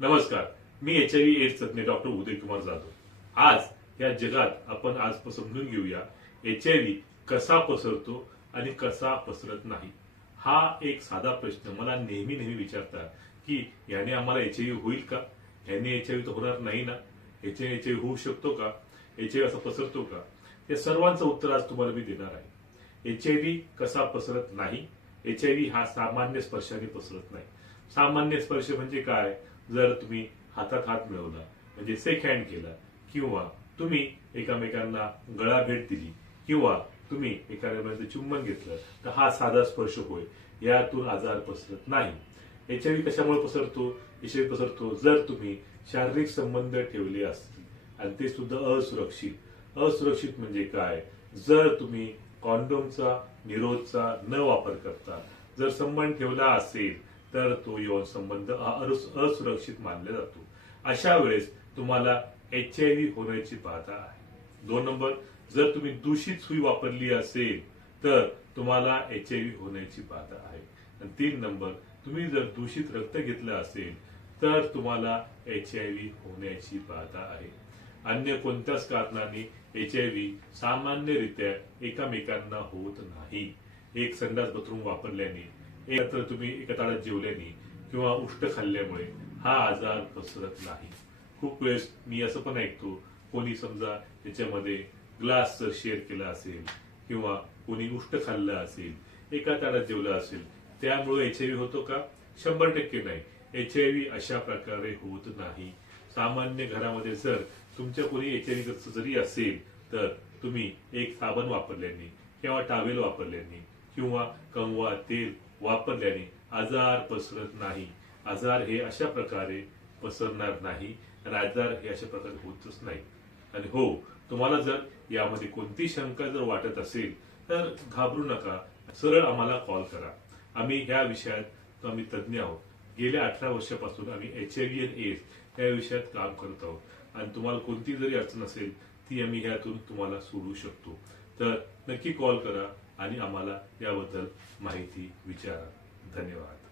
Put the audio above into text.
नमस्कार, मी HIV AIDS तज्ञ doctor Udaykumar Jadhav. आज या जगात आपण आज समजून घेऊया HIV कसा पसरतो आणि कसा पसरत नाही. हा एक साधा प्रश्न मला नेहमी नेहमी विचारतात की याने आम्हाला HIV होईल का? याने HIV तर होणार नाही ना? HIV होऊ शकतो का? HIV असा पसरतो का? या सर्वांचं उत्तर आज तुम्हाला मी देणार आहे. HIV कसा पसरत नाही? HIV हा सामान्य स्पर्शाने पसरत नाही. सामान्य स्पर्श म्हणजे काय? जर तुम्ही हातात हात मिळवला म्हणजे शेक हँड केला किंवा तुम्ही एकमेकांना गळा भेट दिली किंवा तुम्ही एखाद्यापर्यंत चुंबन घेतलं तर हा साधा स्पर्श होय. यातून आजार पसरत नाही. HIV कशामुळे पसरतो? HIV पसरतो जर तुम्ही शारीरिक संबंध ठेवले असतील आणि ते सुद्धा असुरक्षित. असुरक्षित म्हणजे काय? जर तुम्ही कॉन्डोमचा निरोधचा न वापर करता जर संबंध ठेवला असेल तर तो यौन संबंध असुरक्षित मानला जातो. अशा वेळेस तुम्हाला HIV होण्याची बाधा आहे. 2 नंबर, जर तुम्ही दूषित सुई वापरली असेल तर तुम्हाला HIV होण्याची बाधा आहे. आणि 3 नंबर, तुम्ही जर दूषित रक्त घेतलं असेल तर तुम्हाला HIV होण्याची बाधा आहे. अन्य कोणत्याच कारणाने HIV सामान्यरित्या एकमेकांना होत नाही. एक संडास बाथरूम वापरल्याने, एक तर तुम्ही एका ताटात जेवल्याने किंवा उष्ट खाल्ल्यामुळे हा आजार पसरत नाही. खूप वेळेस मी असं पण ऐकतो, कोणी समजा त्याच्यामध्ये ग्लास जर शेअर केला असेल किंवा कोणी उष्ट खाल्लं असेल, एका ताटात जेवलं असेल, त्यामुळे HIV होतो का? 100% नाही. HIV अशा प्रकारे होत नाही. सामान्य घरामध्ये जर तुमच्या कोणी HIV जरी असेल तर तुम्ही एक साबण वापरल्याने किंवा टावेल वापरल्याने किंवा कंगवा तेल वापरल्याने आजार पसरत नाही. आजार हे अशा प्रकारे पसरणार नाही आणि आजार हे अशा प्रकारे होतच नाही. आणि हो, तुम्हाला जर यामध्ये कोणती शंका जर वाटत असेल तर घाबरू नका, सरळ आम्हाला कॉल करा. आम्ही ह्या विषयात आम्ही तज्ञ आहोत. गेल्या 18 वर्षापासून आम्ही HIV आणि एड्स या विषयात काम करत आहोत आणि तुम्हाला कोणती जरी अडचण असेल ती आम्ही ह्यातून तुम्हाला सोडवू शकतो. तर नक्की कॉल करा आणि आम्हाला याबद्दल माहिती विचारा. धन्यवाद.